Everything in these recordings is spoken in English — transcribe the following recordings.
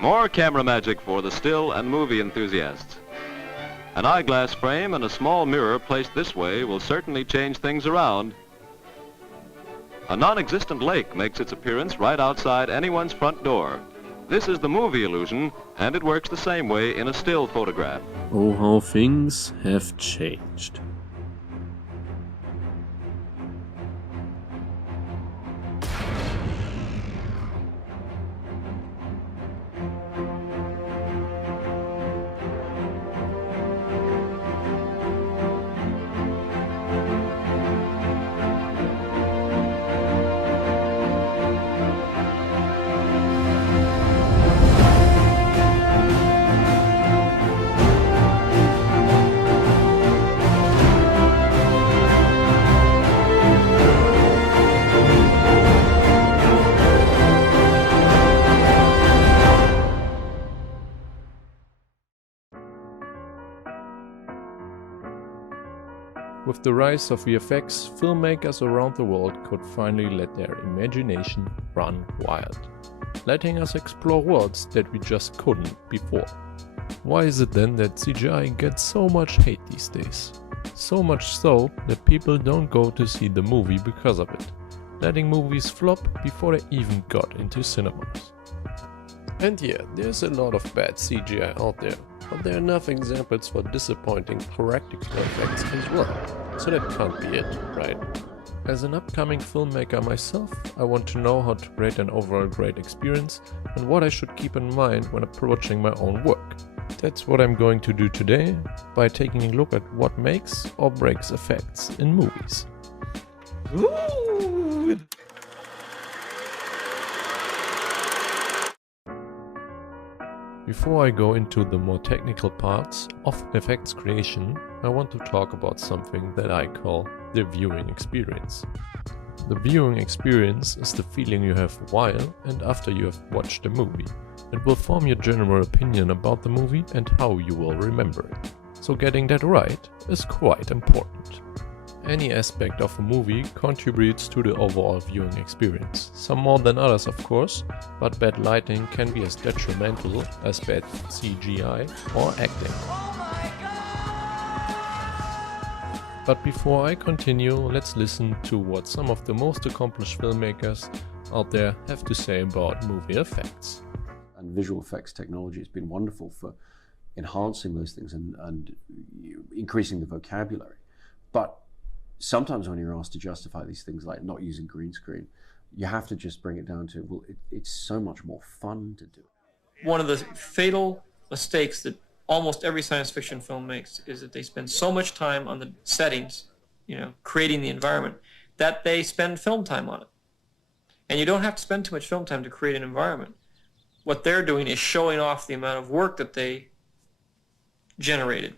More camera magic for the still and movie enthusiasts. An eyeglass frame and a small mirror placed this way will certainly change things around. A non-existent lake makes its appearance right outside anyone's front door. This is the movie illusion, and it works the same way in a still photograph. Oh, how things have changed. With the rise of VFX, filmmakers around the world could finally let their imagination run wild, letting us explore worlds that we just couldn't before. Why is it then that CGI gets so much hate these days? So much so that people don't go to see the movie because of it, letting movies flop before they even got into cinemas. And yeah, there's a lot of bad CGI out there, but there are enough examples for disappointing practical effects as well, so that can't be it, right? As an upcoming filmmaker myself, I want to know how to create an overall great experience and what I should keep in mind when approaching my own work. That's what I'm going to do today, by taking a look at what makes or breaks effects in movies. Ooh. Before I go into the more technical parts of effects creation, I want to talk about something that I call the viewing experience. The viewing experience is the feeling you have while and after you have watched a movie. It will form your general opinion about the movie and how you will remember it. So getting that right is quite important. Any aspect of a movie contributes to the overall viewing experience, some more than others of course, but bad lighting can be as detrimental as bad CGI or acting. But before I continue, let's listen to what some of the most accomplished filmmakers out there have to say about movie effects. And visual effects technology has been wonderful for enhancing those things and increasing the vocabulary. But sometimes when you're asked to justify these things like not using green screen, you have to just bring it down to, well, it's so much more fun to do. One of the fatal mistakes that almost every science fiction film makes is that they spend so much time on the settings, creating the environment, that they spend film time on it. And you don't have to spend too much film time to create an environment. What they're doing is showing off the amount of work that they generated.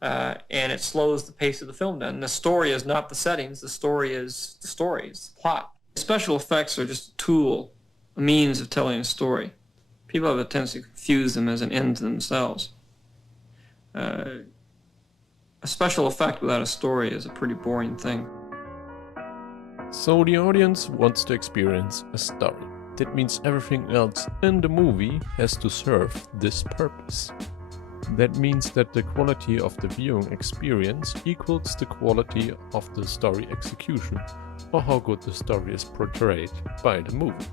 And it slows the pace of the film down. And the story is not the settings, the story is the story, it's the plot. Special effects are just a tool, a means of telling a story. People have a tendency to confuse them as an end to themselves. A special effect without a story is a pretty boring thing. So the audience wants to experience a story. That means everything else in the movie has to serve this purpose. That means that the quality of the viewing experience equals the quality of the story execution, or how good the story is portrayed by the movie.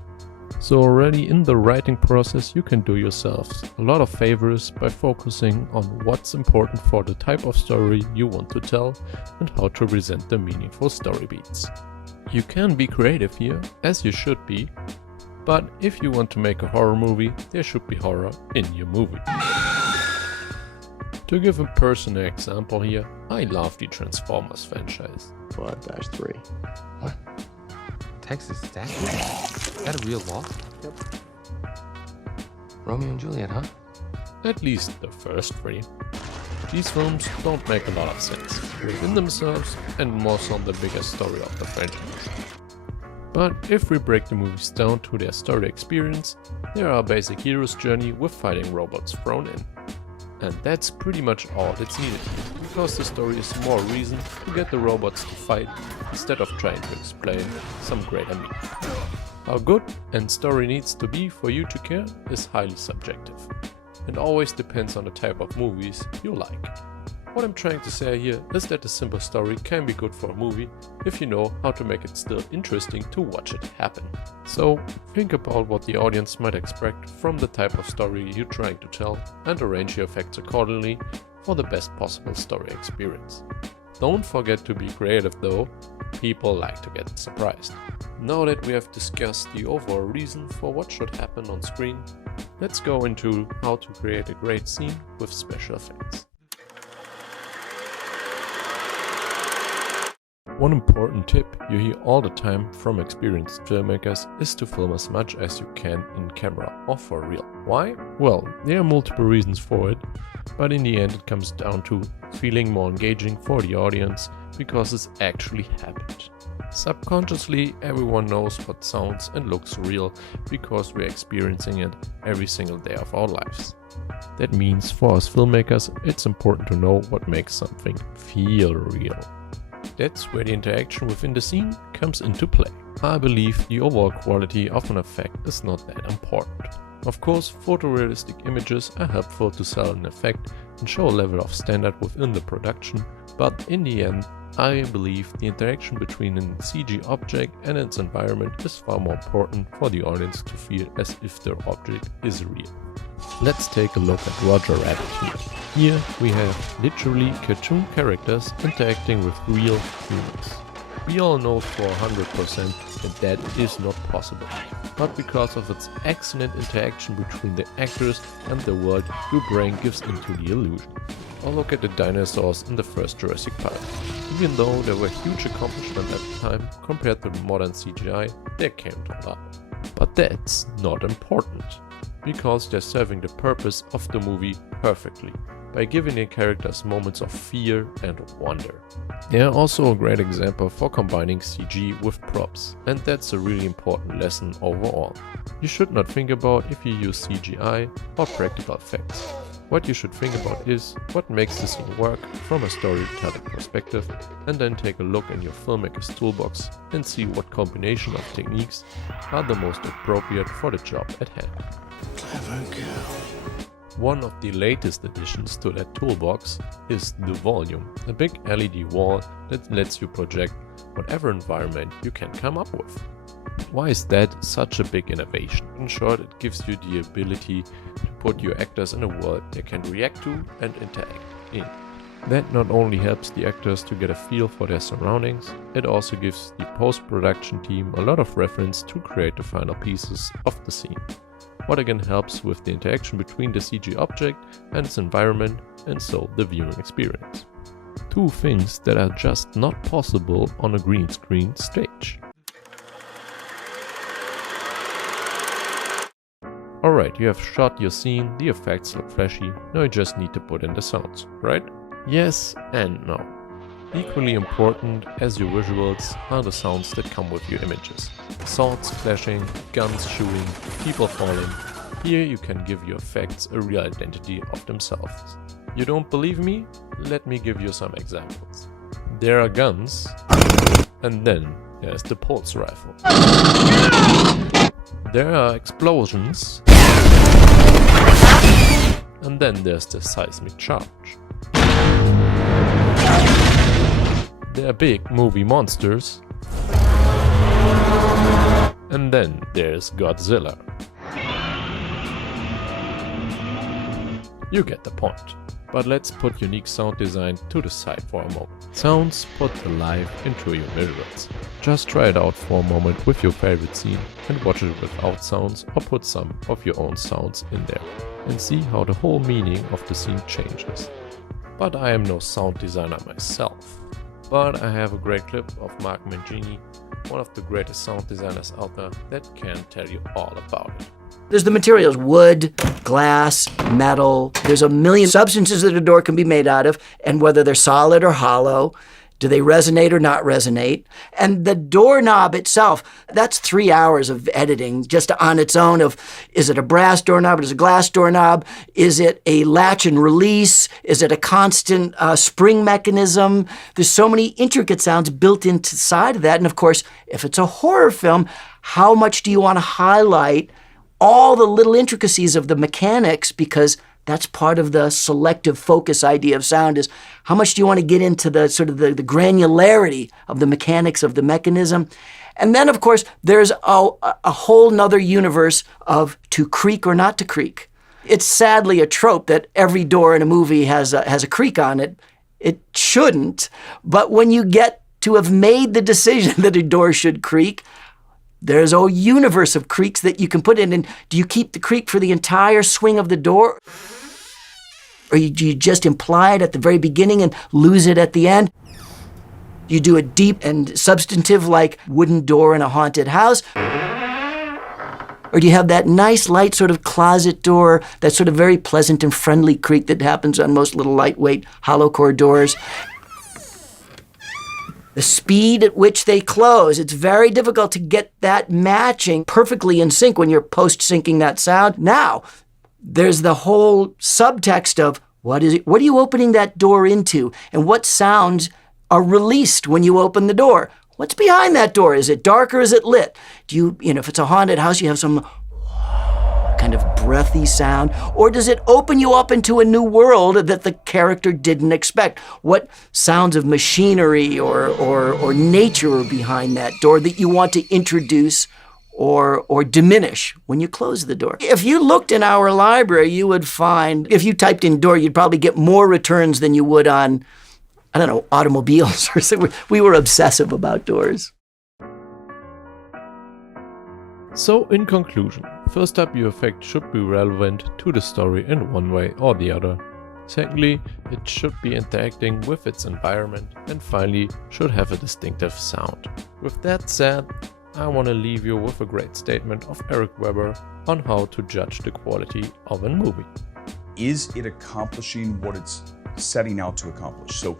So already in the writing process you can do yourselves a lot of favors by focusing on what's important for the type of story you want to tell and how to present the meaningful story beats. You can be creative here, as you should be, but if you want to make a horror movie, there should be horror in your movie. To give a personal example here, I love the Transformers franchise. 5-3. What? Texas statue? Is that a real law? Yep. Romeo and Juliet, huh? At least the first 3. These films don't make a lot of sense within themselves and more so on the bigger story of the franchise. But if we break the movies down to their story experience, there are a basic hero's journey with fighting robots thrown in. And that's pretty much all that's needed, because the story is more reason to get the robots to fight instead of trying to explain some greater meaning. How good and story needs to be for you to care is highly subjective, and always depends on the type of movies you like. What I'm trying to say here is that a simple story can be good for a movie if you know how to make it still interesting to watch it happen. So think about what the audience might expect from the type of story you're trying to tell and arrange your effects accordingly for the best possible story experience. Don't forget to be creative though, people like to get surprised. Now that we have discussed the overall reason for what should happen on screen, let's go into how to create a great scene with special effects. One important tip you hear all the time from experienced filmmakers is to film as much as you can in camera or for real. Why? Well, there are multiple reasons for it, but in the end it comes down to feeling more engaging for the audience because it's actually happened. Subconsciously, everyone knows what sounds and looks real because we're experiencing it every single day of our lives. That means for us filmmakers, it's important to know what makes something feel real. That's where the interaction within the scene comes into play. I believe the overall quality of an effect is not that important. Of course, photorealistic images are helpful to sell an effect and show a level of standard within the production, but in the end, I believe the interaction between a CG object and its environment is far more important for the audience to feel as if their object is real. Let's take a look at Roger Rabbit here. Here we have literally cartoon characters interacting with real humans. We all know for 100% that is not possible, but because of its excellent interaction between the actors and the world, your brain gives into the illusion. Or look at the dinosaurs in the first Jurassic Park. Even though they were a huge accomplishment at the time compared to modern CGI, they can't hold up. But that's not important, because they're serving the purpose of the movie perfectly by giving the characters moments of fear and wonder. They are also a great example for combining CG with props, and that's a really important lesson overall. You should not think about if you use CGI or practical effects. What you should think about is what makes the scene work from a storytelling perspective, and then take a look in your filmmaker's toolbox and see what combination of techniques are the most appropriate for the job at hand. Clever girl. One of the latest additions to that toolbox is the volume, a big LED wall that lets you project whatever environment you can come up with. Why is that such a big innovation? In short, it gives you the ability to put your actors in a world they can react to and interact in. That not only helps the actors to get a feel for their surroundings, it also gives the post-production team a lot of reference to create the final pieces of the scene. What again helps with the interaction between the CG object and its environment, and so the viewing experience. Two things that are just not possible on a green screen stage. Alright, you have shot your scene, the effects look flashy, now you just need to put in the sounds, right? Yes and no. Equally important as your visuals are the sounds that come with your images. Swords clashing, guns shooting, people falling. Here you can give your effects a real identity of themselves. You don't believe me? Let me give you some examples. There are guns, and then there's the pulse rifle. There are explosions, and then there's the seismic charge. There are big movie monsters, and then there's Godzilla. You get the point. But let's put unique sound design to the side for a moment. Sounds put the life into your visuals. Just try it out for a moment with your favorite scene and watch it without sounds, or put some of your own sounds in there and see how the whole meaning of the scene changes. But I am no sound designer myself. But I have a great clip of Mark Mangini, one of the greatest sound designers out there, that can tell you all about it. There's the materials: wood, glass, metal. There's a million substances that a door can be made out of, and whether they're solid or hollow, do they resonate or not resonate? And the doorknob itself, that's 3 hours of editing just on its own of, is it a brass doorknob? Is it a glass doorknob? Is it a latch and release? Is it a constant spring mechanism? There's so many intricate sounds built into the side of that. And of course, if it's a horror film, How much do you want to highlight all the little intricacies of the mechanics, because that's part of the selective focus idea of sound, is how much do you want to get into the sort of the granularity of the mechanics of the mechanism. And then, of course, there's a whole nother universe of to creak or not to creak. It's sadly a trope that every door in a movie has a creak on it. It shouldn't, but when you get to have made the decision that a door should creak, there's a universe of creaks that you can put in. And do you keep the creak for the entire swing of the door? Or do you just imply it at the very beginning and lose it at the end? You do a deep and substantive like wooden door in a haunted house? Or do you have that nice light sort of closet door, that sort of very pleasant and friendly creak that happens on most little lightweight hollow core doors? The speed at which they close, it's very difficult to get that matching perfectly in sync when you're post-syncing that sound. Now, there's the whole subtext of what are you opening that door into, and what sounds are released when you open the door. What's behind that door? Is it dark or is it lit? Do you if it's a haunted house, you have some kind of breathy sound? Or does it open you up into a new world that the character didn't expect? What sounds of machinery or nature are behind that door that you want to introduce or diminish when you close the door? If you looked in our library, you would find, if you typed in door, you'd probably get more returns than you would on, I don't know, automobiles or something. We were obsessive about doors. So in conclusion, first up, your effect should be relevant to the story in one way or the other. Secondly, it should be interacting with its environment, and finally, should have a distinctive sound. With that said, I want to leave you with a great statement of Eric Weber on how to judge the quality of a movie. Is it accomplishing what it's setting out to accomplish? So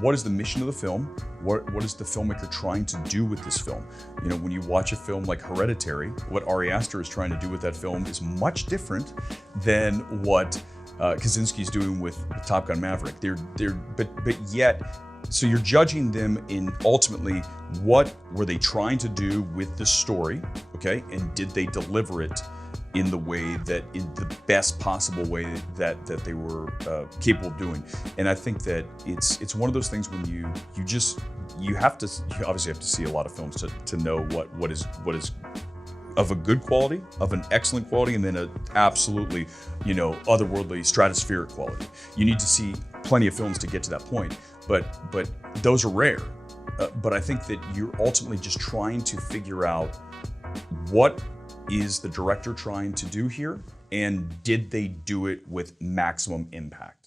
what is the mission of the film? What is the filmmaker trying to do with this film? When you watch a film like Hereditary, what Ari Aster is trying to do with that film is much different than what Kaczynski's doing with Top Gun Maverick. But yet, so you're judging them in ultimately what were they trying to do with the story, okay? And did they deliver it in the way that, in the best possible way that they were capable of doing? And I think that it's one of those things when you obviously have to see a lot of films to know what is of a good quality, of an excellent quality, and then an absolutely, otherworldly stratospheric quality. You need to see plenty of films to get to that point, but those are rare. But I think that you're ultimately just trying to figure out what is the director trying to do here, and did they do it with maximum impact?